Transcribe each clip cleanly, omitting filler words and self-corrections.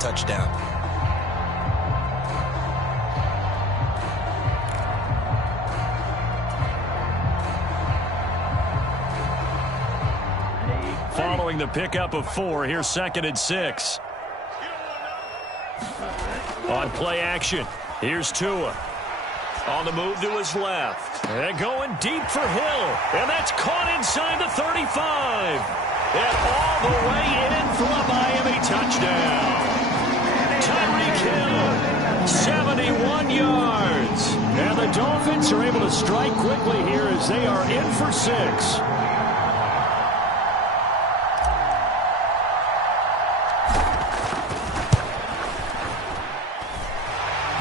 touchdown. Following the pickup of 4, here's 2nd and 6. On play action, here's Tua. On the move to his left. And going deep for Hill. And that's caught inside the 35. And all the way in for a Miami touchdown. Tyreek Hill, 71 yards. And the Dolphins are able to strike quickly here as they are in for 6.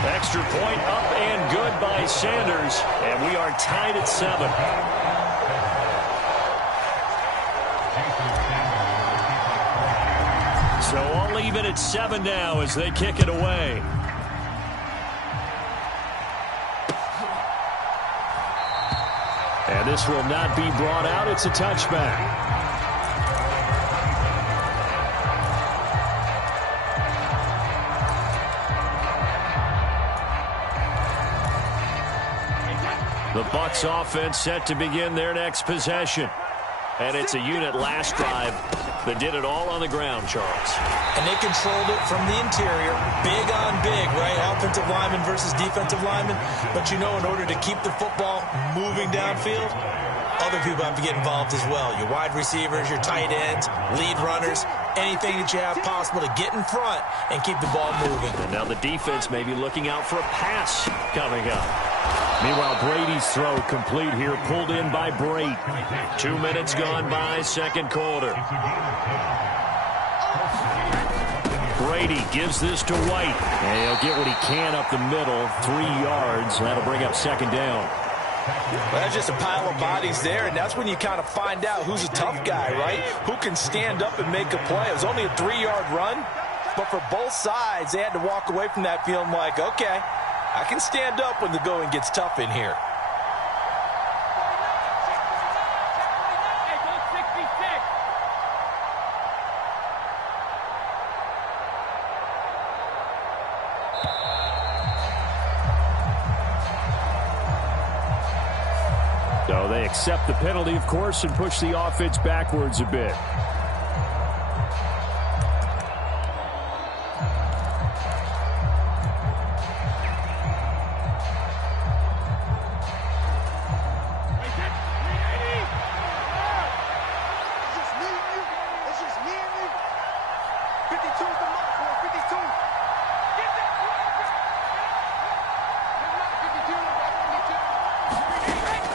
Extra point up and good by Sanders, and we are tied at 7. So I'll leave it at 7 now as they kick it away. And this will not be brought out. It's a touchback. The Bucs offense set to begin their next possession. And it's a unit last drive that did it all on the ground, Charles. And they controlled it from the interior. Big on big, right? Offensive lineman versus defensive lineman. But you know, in order to keep the football moving downfield, other people have to get involved as well. Your wide receivers, your tight ends, lead runners, anything that you have possible to get in front and keep the ball moving. And now the defense may be looking out for a pass coming up. Meanwhile, Brady's throw complete here, pulled in by Brate. 2 minutes gone by, second quarter. Brady gives this to White. And he'll get what he can up the middle, 3 yards. That'll bring up second down. Well, that's just a pile of bodies there, and that's when you kind of find out who's a tough guy, right? Who can stand up and make a play. It was only a 3-yard run, but for both sides, they had to walk away from that feeling like, okay, I can stand up when the going gets tough in here. So they accept the penalty, of course, and push the offense backwards a bit.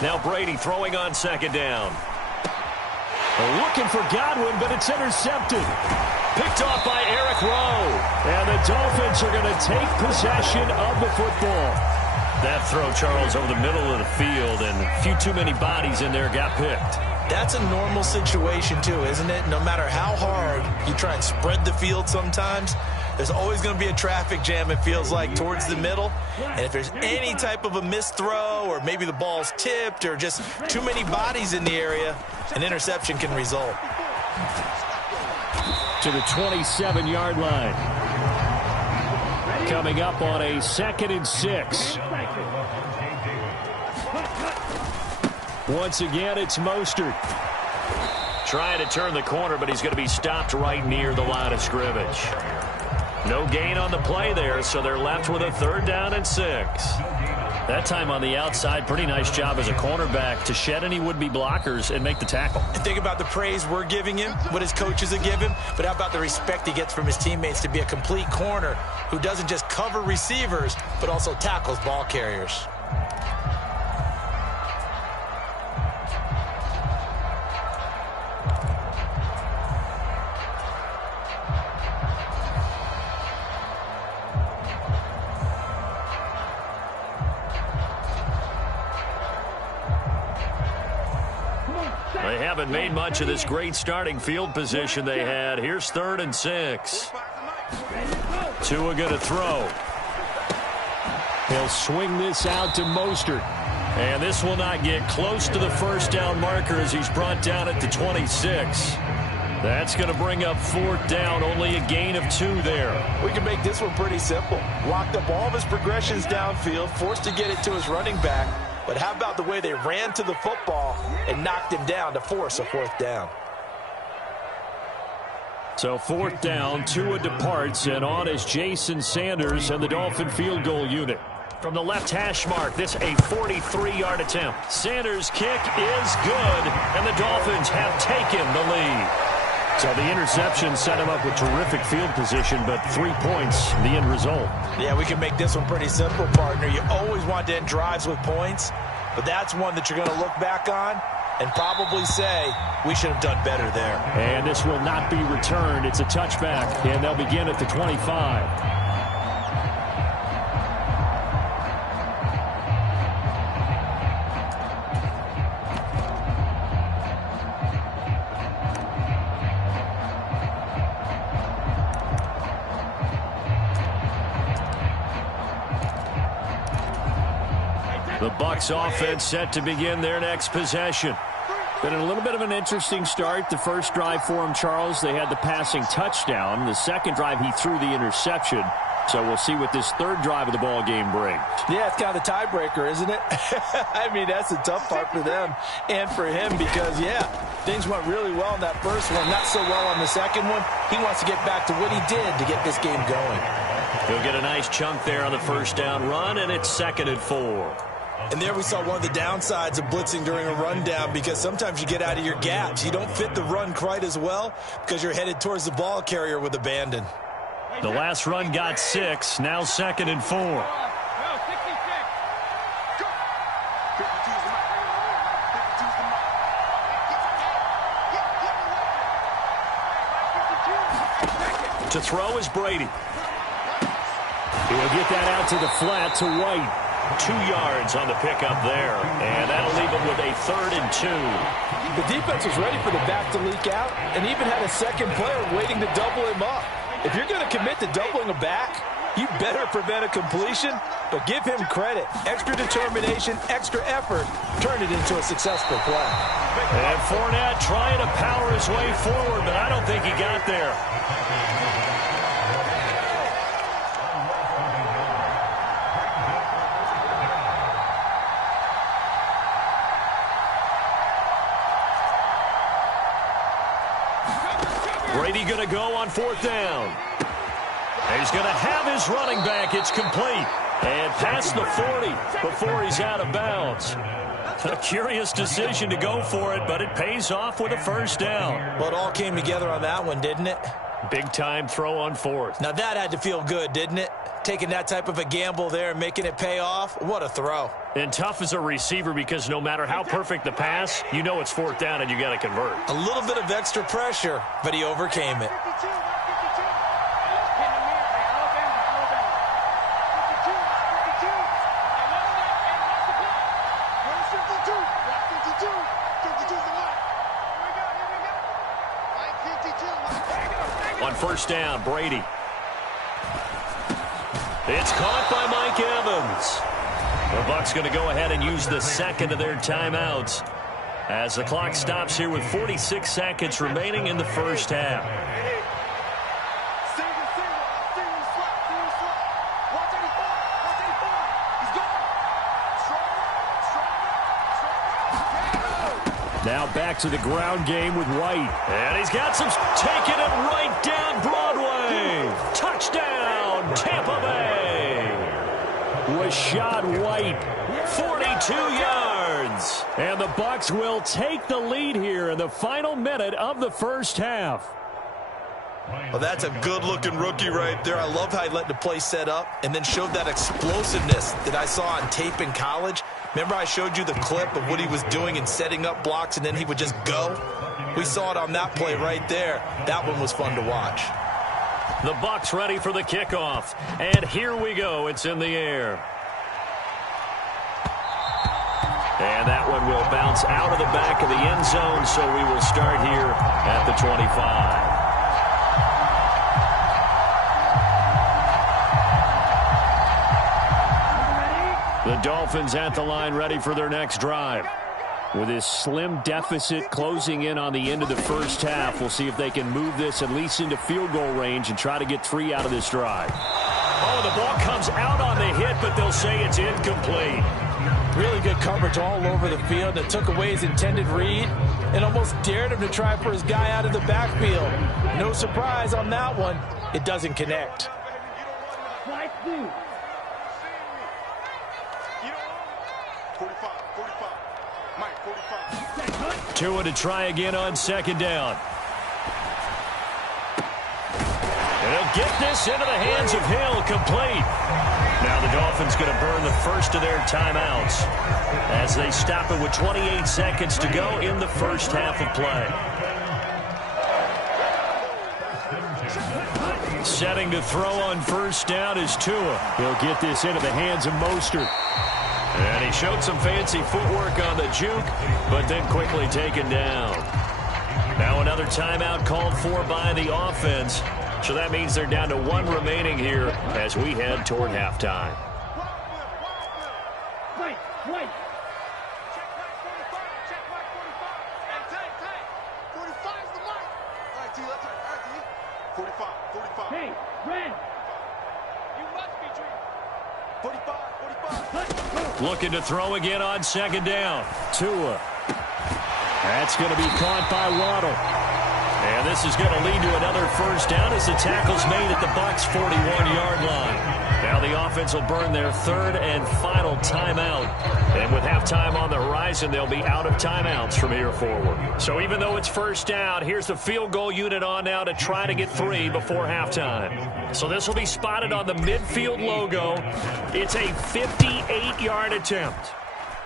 Now Brady throwing on second down. Looking for Godwin, but it's intercepted. Picked off by Eric Rowe. And the Dolphins are going to take possession of the football. That throw, Charles, over the middle of the field, and a few too many bodies in there got picked. That's a normal situation, too, isn't it? No matter how hard you try and spread the field sometimes, there's always going to be a traffic jam, it feels like, towards the middle. And if there's any type of a missed throw or maybe the ball's tipped or just too many bodies in the area, an interception can result. To the 27-yard line. Coming up on a 2nd and 6. Once again, it's Mostert. Trying to turn the corner, but he's going to be stopped right near the line of scrimmage. No gain on the play there, so they're left with a 3rd down and 6. That time on the outside, pretty nice job as a cornerback to shed any would-be blockers and make the tackle. And think about the praise we're giving him, what his coaches have given, but how about the respect he gets from his teammates to be a complete corner who doesn't just cover receivers, but also tackles ball carriers. They haven't made much of this great starting field position they had. Here's 3rd and 6. Tua going to throw. He'll swing this out to Mostert. And this will not get close to the 1st down marker as he's brought down at the 26. That's going to bring up 4th down, only a gain of 2 there. We can make this one pretty simple. Locked up all of his progressions downfield, forced to get it to his running back. But how about the way they ran to the football and knocked him down to force a 4th down? So 4th down, Tua departs, and on is Jason Sanders and the Dolphin field goal unit. From the left hash mark, this a 43-yard attempt. Sanders' kick is good, and the Dolphins have taken the lead. So the interception set him up with terrific field position, but 3 points, the end result. Yeah, we can make this one pretty simple, partner. You always want to end drives with points, but that's one that you're going to look back on and probably say, we should have done better there. And this will not be returned. It's a touchback, and they'll begin at the 25. The Bucs offense set to begin their next possession. Been a little bit of an interesting start. The first drive for him, Charles, they had the passing touchdown. The second drive, he threw the interception. So we'll see what this third drive of the ball game brings. Yeah, it's kind of the tiebreaker, isn't it? I mean, that's the tough part for them and for him because, yeah, things went really well in that first one, not so well on the second one. He wants to get back to what he did to get this game going. He'll get a nice chunk there on the first down run, and it's 2nd and 4. And there we saw one of the downsides of blitzing during a rundown because sometimes you get out of your gaps. You don't fit the run quite as well because you're headed towards the ball carrier with abandon. The last run got 6, now 2nd and 4. To throw is Brady. He'll get that out to the flat to White. 2 yards on the pickup there, and that'll leave him with a 3rd and 2. The defense was ready for the back to leak out and even had a second player waiting to double him up. If you're going to commit to doubling a back, you better prevent a completion, but give him credit. Extra determination, extra effort, turned it into a successful play. And Fournette trying to power his way forward, but I don't think he got there. Brady going to go on 4th down. He's going to have his running back. It's complete. And past the 40 before he's out of bounds. A curious decision to go for it, but it pays off with a 1st down. Well, it all came together on that one, didn't it? Big-time throw on 4th. Now that had to feel good, didn't it? Taking that type of a gamble there and making it pay off. What a throw. And tough as a receiver because no matter how perfect the pass, you know it's 4th down and you got to convert. A little bit of extra pressure, but he overcame it. On 1st down, Brady. It's caught by Mike Evans. The Bucs going to go ahead and use the 2nd of their timeouts as the clock stops here with 46 seconds remaining in the first half. Now back to the ground game with White. And he's got some, taking it right down Broadway. Touchdown, Tampa Bay. Rashad White, 42 yards. And the Bucs will take the lead here in the final minute of the first half. Well, that's a good-looking rookie right there. I love how he let the play set up and then showed that explosiveness that I saw on tape in college. Remember I showed you the clip of what he was doing and setting up blocks, and then he would just go? We saw it on that play right there. That one was fun to watch. The Bucs ready for the kickoff. And here we go. It's in the air. And that one will bounce out of the back of the end zone, so we will start here at the 25. The Dolphins at the line ready for their next drive. With this slim deficit closing in on the end of the first half, we'll see if they can move this at least into field goal range and try to get 3 out of this drive. Oh, the ball comes out on the hit, but they'll say it's incomplete. Really good coverage all over the field that took away his intended read and almost dared him to try for his guy out of the backfield. No surprise on that one. It doesn't connect. Tua to try again on second down. They'll get this into the hands of Hill, complete. Now the Dolphins going to burn the first of their timeouts as they stop it with 28 seconds to go in the first half of play. Setting to throw on first down is Tua. He'll get this into the hands of Mostert. And he showed some fancy footwork on the juke, but then quickly taken down. Now another timeout called for by the offense. So that means they're down to 1 remaining here as we head toward halftime. Hey, Red! You must be dreaming. 45. Looking to throw again on second down. Tua. That's going to be caught by Waddle. And this is going to lead to another first down as the tackle's made at the Bucs' 41-yard line. Now the offense will burn their third and final timeout. And with halftime on the horizon, they'll be out of timeouts from here forward. So even though it's first down, here's the field goal unit on now to try to get 3 before halftime. So this will be spotted on the midfield logo. It's a 58-yard attempt.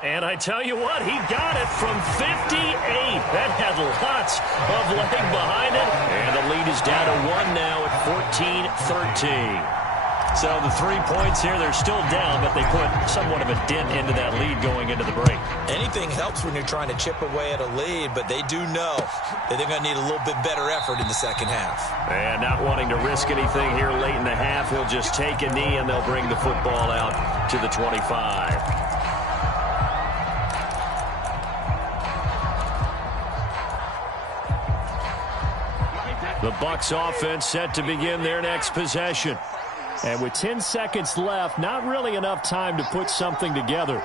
And I tell you what, he got it from 58. That had lots of leg behind it. And the lead is down to 1 now at 14-13. So the 3 points here, they're still down, but they put somewhat of a dent into that lead going into the break. Anything helps when you're trying to chip away at a lead, but they do know that they're going to need a little bit better effort in the second half. And not wanting to risk anything here late in the half, he'll just take a knee and they'll bring the football out to the 25. The Bucs offense set to begin their next possession. And with 10 seconds left, not really enough time to put something together.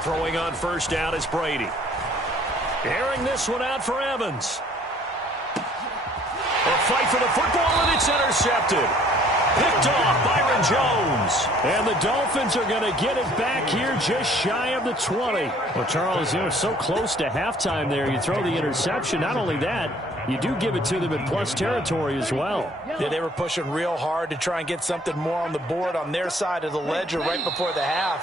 Throwing on first down is Brady. Airing this one out for Evans. A fight for the football, and it's intercepted. Picked off Byron Jones. And the Dolphins are going to get it back here just shy of the 20. Well, Charles, so close to halftime there. You throw the interception. Not only that, you do give it to them in plus territory as well. Yeah, they were pushing real hard to try and get something more on the board on their side of the ledger right before the half.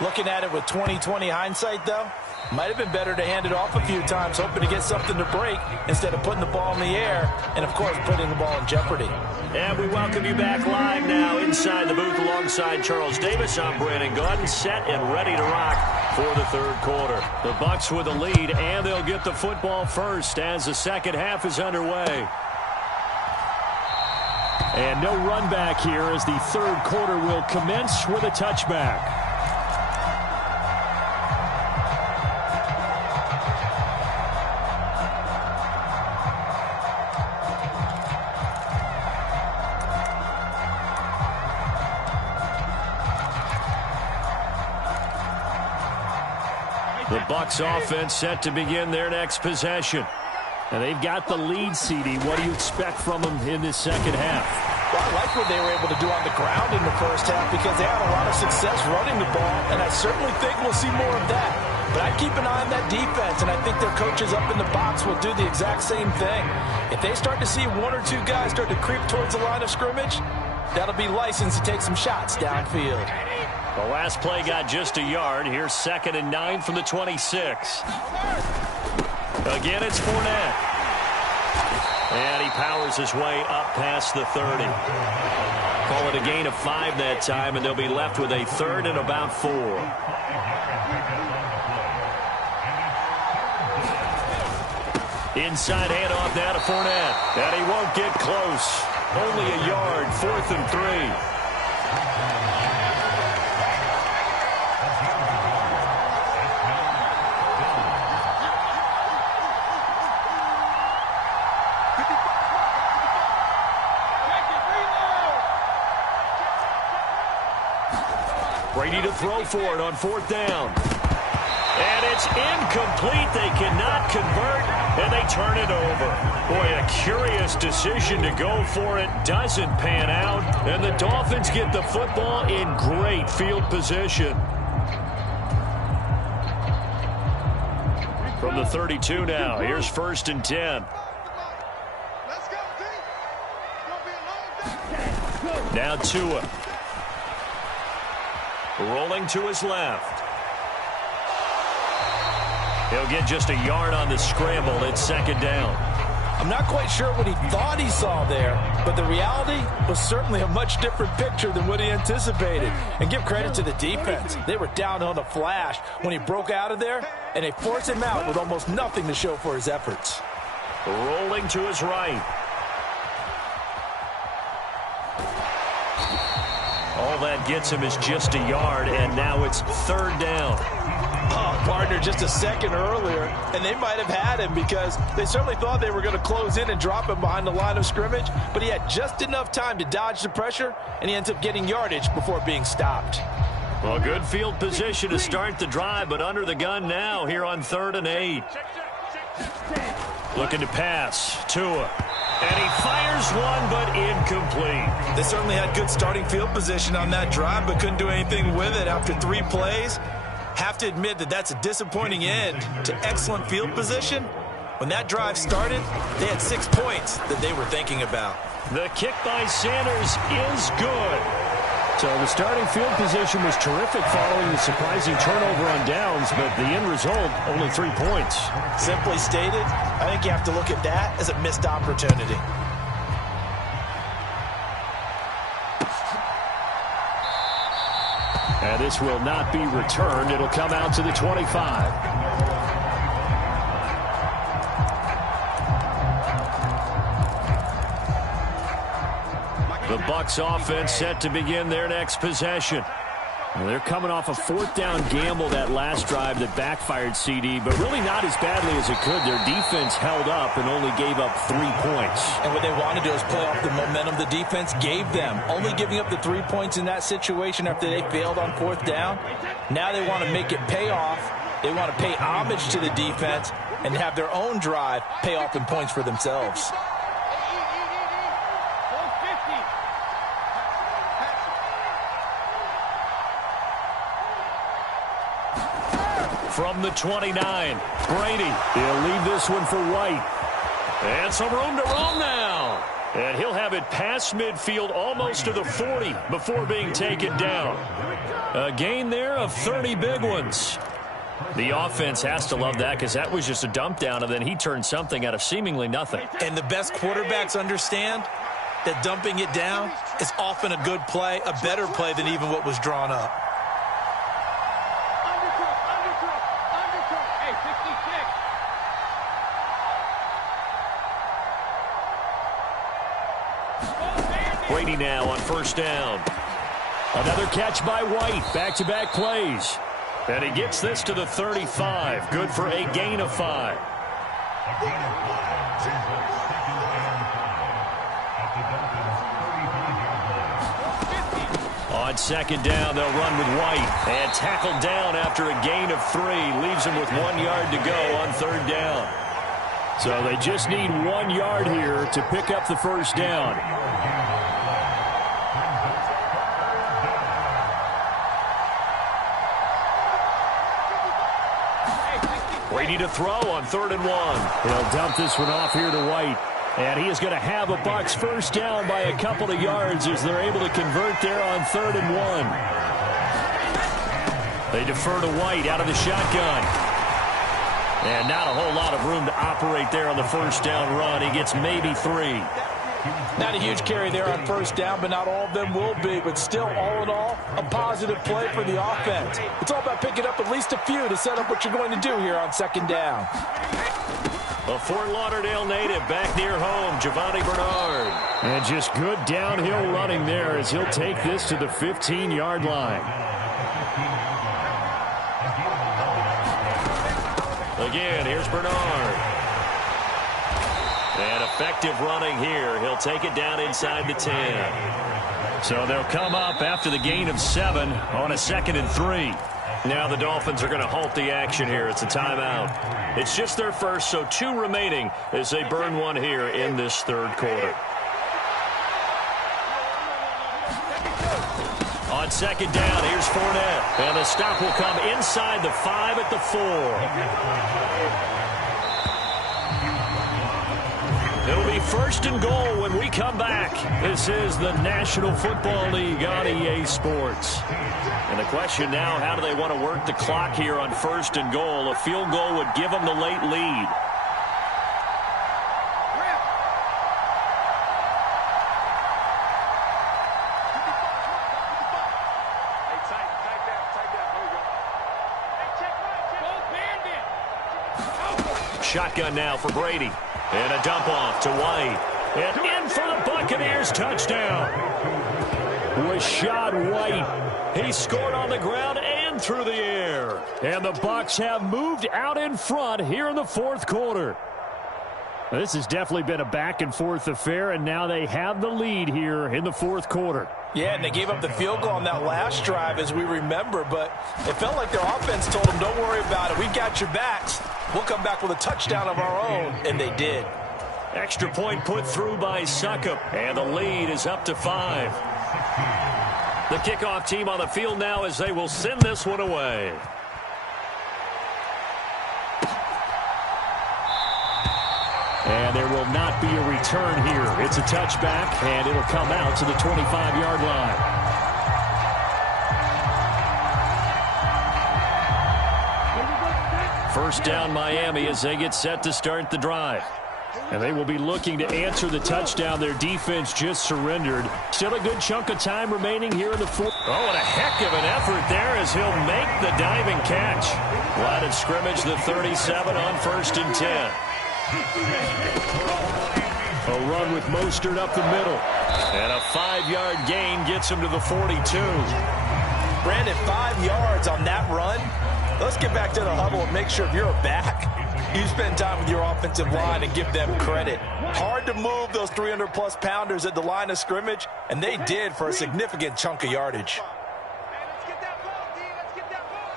Looking at it with 20/20 hindsight, though, might have been better to hand it off a few times, hoping to get something to break instead of putting the ball in the air and, of course, putting the ball in jeopardy. And we welcome you back live now inside the booth alongside Charles Davis. I'm Brandon Gaudin, set and ready to rock for the third quarter. The Bucs with the lead, and they'll get the football first as the second half is underway. And no run back here as the third quarter will commence with a touchback. The Bucs offense set to begin their next possession. And they've got the lead, CD. What do you expect from them in this second half? Well, I like what they were able to do on the ground in the first half because they had a lot of success running the ball, and I certainly think we'll see more of that. But I'd keep an eye on that defense, and I think their coaches up in the box will do the exact same thing. If they start to see 1 or 2 guys start to creep towards the line of scrimmage, that'll be license to take some shots downfield. The last play got just a yard. Here's 2nd and 9 from the 26. Again, it's Fournette. And he powers his way up past the 30. Call it a gain of 5 that time, and they'll be left with a 3rd and about 4. Inside handoff now to Fournette. And he won't get close. Only a yard, 4th and 3. Brady to throw for it on 4th down. And it's incomplete. They cannot convert, and they turn it over. Boy, a curious decision to go for it. Doesn't pan out, and the Dolphins get the football in great field position. From the 32 now, here's 1st and 10. Now Tua. Rolling to his left. He'll get just a yard on the scramble. It's 2nd down. I'm not quite sure what he thought he saw there, but the reality was certainly a much different picture than what he anticipated. And give credit to the defense. They were down on a flash when he broke out of there, and they forced him out with almost nothing to show for his efforts. Rolling to his right. All that gets him is just a yard, and now it's 3rd down. Oh, partner, just a second earlier, and they might have had him because they certainly thought they were going to close in and drop him behind the line of scrimmage, but he had just enough time to dodge the pressure, and he ends up getting yardage before being stopped. Well, good field position to start the drive, but under the gun now here on 3rd and 8. Looking to pass. Tua. And he fires one, but incomplete. They certainly had good starting field position on that drive, but couldn't do anything with it after 3 plays. Have to admit that that's a disappointing end to excellent field position. When that drive started, they had 6 points that they were thinking about. The kick by Sanders is good. So the starting field position was terrific following the surprising turnover on downs, but the end result, only 3 points. Simply stated, I think you have to look at that as a missed opportunity. And this will not be returned. It'll come out to the 25. The Bucs offense set to begin their next possession. Well, they're coming off a 4th down gamble that last drive that backfired CD, but really not as badly as it could. Their defense held up and only gave up 3 points. And what they want to do is play off the momentum the defense gave them. Only giving up the 3 points in that situation after they failed on 4th down. Now they want to make it pay off. They want to pay homage to the defense and have their own drive pay off in points for themselves. From the 29, Brady. He'll leave this one for White. And some room to roam now. And he'll have it past midfield almost to the 40 before being taken down. A gain there of 30 big ones. The offense has to love that because that was just a dump down, and then he turned something out of seemingly nothing. And the best quarterbacks understand that dumping it down is often a good play, a better play than even what was drawn up. Brady now on 1st down. Another catch by White. Back-to-back plays. And he gets this to the 35. Good for a gain of 5. On 2nd down, they'll run with White. And tackled down after a gain of 3. Leaves him with 1 yard to go on 3rd down. So they just need 1 yard here to pick up the 1st down. Brady to throw on 3rd and 1. He'll dump this one off here to White. And he is going to have a Bucs 1st down by a couple of yards as they're able to convert there on 3rd and 1. They defer to White out of the shotgun. And not a whole lot of room to operate there on the 1st down run. He gets maybe 3. Not a huge carry there on 1st down, but not all of them will be. But still, all in all, a positive play for the offense. It's all about picking up at least a few to set up what you're going to do here on 2nd down. A Fort Lauderdale native back near home, Giovanni Bernard. And just good downhill running there as he'll take this to the 15-yard line. Again, here's Bernard. And effective running here. He'll take it down inside the 10. So they'll come up after the gain of 7 on a 2nd and 3. Now the Dolphins are going to halt the action here. It's a timeout. It's just their first, so 2 remaining as they burn one here in this 3rd quarter. On 2nd down, here's Fournette. And the stop will come inside the 5 at the 4. It'll be 1st and goal when we come back. This is the National Football League on EA Sports. And the question now, how do they want to work the clock here on 1st and goal? A field goal would give them the late lead. Shotgun now for Brady. And a dump off to White. And in for the Buccaneers touchdown. Rashad White. He scored on the ground and through the air. And the Bucs have moved out in front here in the 4th quarter. This has definitely been a back-and-forth affair, and now they have the lead here in the 4th quarter. Yeah, and they gave up the field goal on that last drive, as we remember, but it felt like their offense told them, don't worry about it. We've got your backs. We'll come back with a touchdown of our own, and they did. Extra point put through by Succop, and the lead is up to 5. The kickoff team on the field now as they will send this one away. And there will not be a return here. It's a touchback, and it'll come out to the 25-yard line. First down Miami as they get set to start the drive. And they will be looking to answer the touchdown their defense just surrendered. Still a good chunk of time remaining here in the 4th. Oh, and a heck of an effort there as he'll make the diving catch. Line of scrimmage, the 37 on 1st and 10. A run with Mostert up the middle. And a 5-yard gain gets him to the 42. Brandon, 5 yards on that run. Let's get back to the huddle and make sure if you're a back, you spend time with your offensive line and give them credit. Hard to move those 300-plus pounders at the line of scrimmage, and they did for a significant chunk of yardage. Let's get that ball, D. Let's get that ball.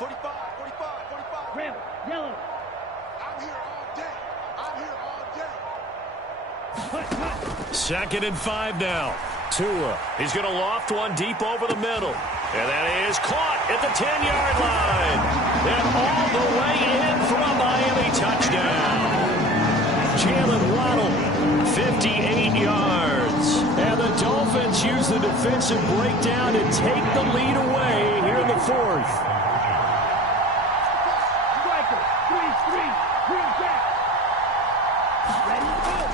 45, 45, 45. Red, yellow. I'm here all day. I'm here all day. 2nd and 5 now. Tua. He's going to loft one deep over the middle. And that is caught at the 10-yard line. And all the way in for a Miami touchdown. Jalen Waddle, 58 yards. And the Dolphins use the defensive breakdown to take the lead away here in the 4th.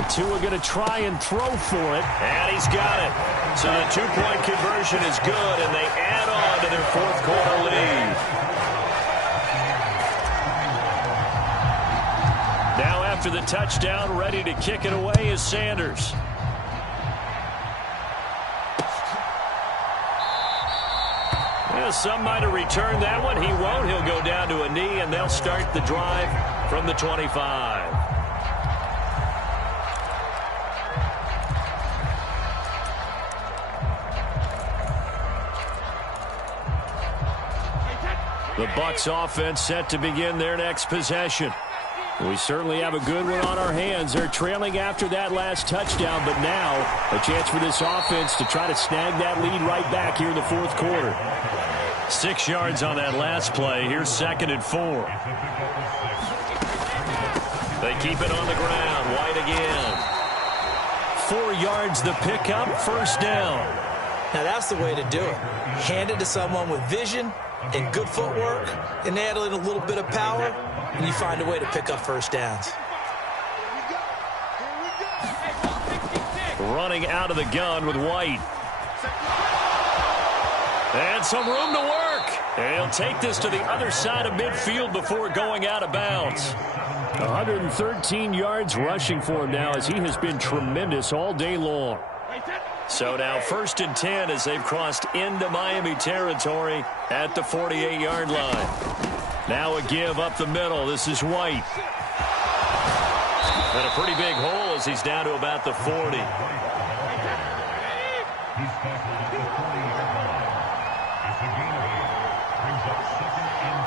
Tua going to try and throw for it. And he's got it. So the 2-point conversion is good, and they add on to their 4th quarter lead. Now after the touchdown, ready to kick it away is Sanders. Yeah, some might have returned that one. He won't. He'll go down to a knee, and they'll start the drive from the 25. The Bucs offense set to begin their next possession. We certainly have a good one on our hands. They're trailing after that last touchdown, but now a chance for this offense to try to snag that lead right back here in the 4th quarter. 6 yards on that last play. Here's 2nd and 4. They keep it on the ground. White again. 4 yards the pickup. 1st down. Now that's the way to do it. Hand it to someone with vision and good footwork, and add in a little bit of power, and you find a way to pick up 1st downs. Running out of the gun with White. And some room to work. And he'll take this to the other side of midfield before going out of bounds. 113 yards rushing for him now as he has been tremendous all day long. So now 1st and 10 as they've crossed into Miami territory at the 48-yard line. Now a give up the middle. This is White. And a pretty big hole as he's down to about the 40. He's tackled at the 40-yard line. It's a gain of 8. Brings up 2nd and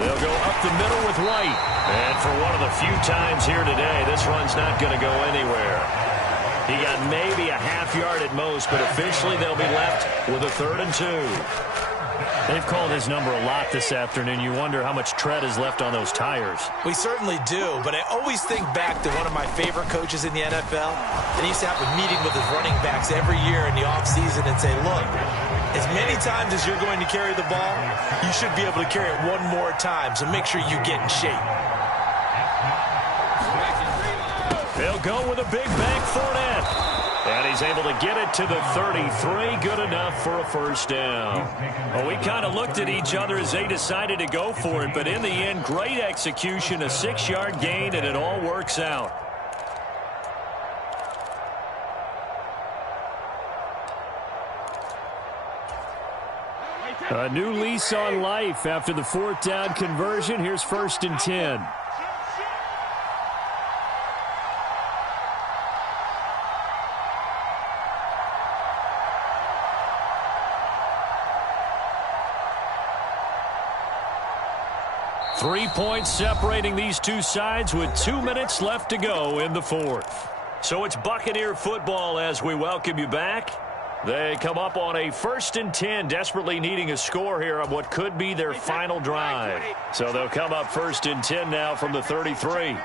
2. They'll go up the middle with White. And for one of the few times here today, this run's not going to go anywhere. He got maybe a half yard at most, but officially they'll be left with a 3rd and 2. They've called his number a lot this afternoon. You wonder how much tread is left on those tires. We certainly do, but I always think back to one of my favorite coaches in the NFL. And he used to have a meeting with his running backs every year in the offseason and say, look, as many times as you're going to carry the ball, you should be able to carry it one more time, so make sure you get in shape. They'll go with a big back Fournette. And he's able to get it to the 33. Good enough for a 1st down. Well, we kind of looked at each other as they decided to go for it, but in the end, great execution, a 6-yard gain, and it all works out. A new lease on life after the 4th down conversion. Here's 1st and 10. Three points separating these two sides with 2 minutes left to go in the 4th. So it's Buccaneer football as we welcome you back. They come up on a 1st and 10, desperately needing a score here on what could be their final drive. So they'll come up 1st and 10 now from the 33.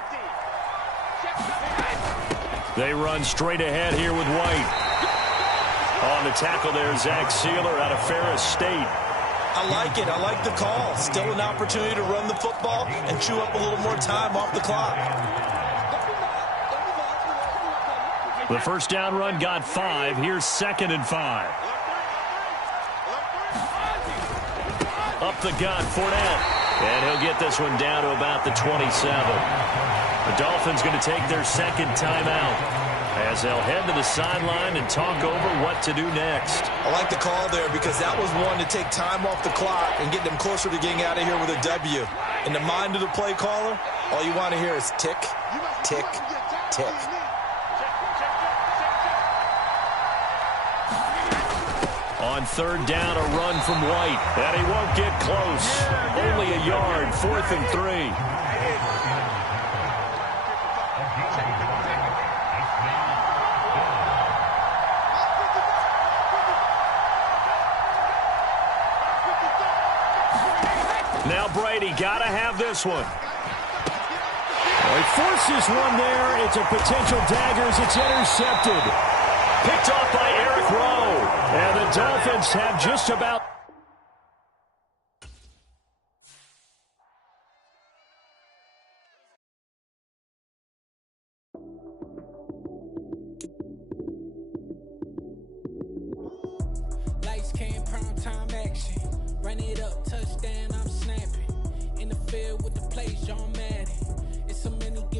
They run straight ahead here with White. On the tackle there, Zach Sealer out of Ferris State. I like it. I like the call. Still an opportunity to run the football and chew up a little more time off the clock. The 1st down run got 5. Here's 2nd and 5. Up the gun, Fournette. And he'll get this one down to about the 27. The Dolphins going to take their 2nd timeout as they'll head to the sideline and talk over what to do next. I like the call there because that was one to take time off the clock and get them closer to getting out of here with a W. In the mind of the play caller, all you want to hear is tick, tick, tick. On 3rd down, a run from White. And he won't get close. Only a yard, 4th and 3. Now Brady got to have this one. He forces one there. It's a potential dagger as it's intercepted. Picked off by Eric Rowe. And the Dolphins have just about... Lights came, prime time action. Run it up, touchdown, I'm snapping. In the field with the plays, John Madden. It's so many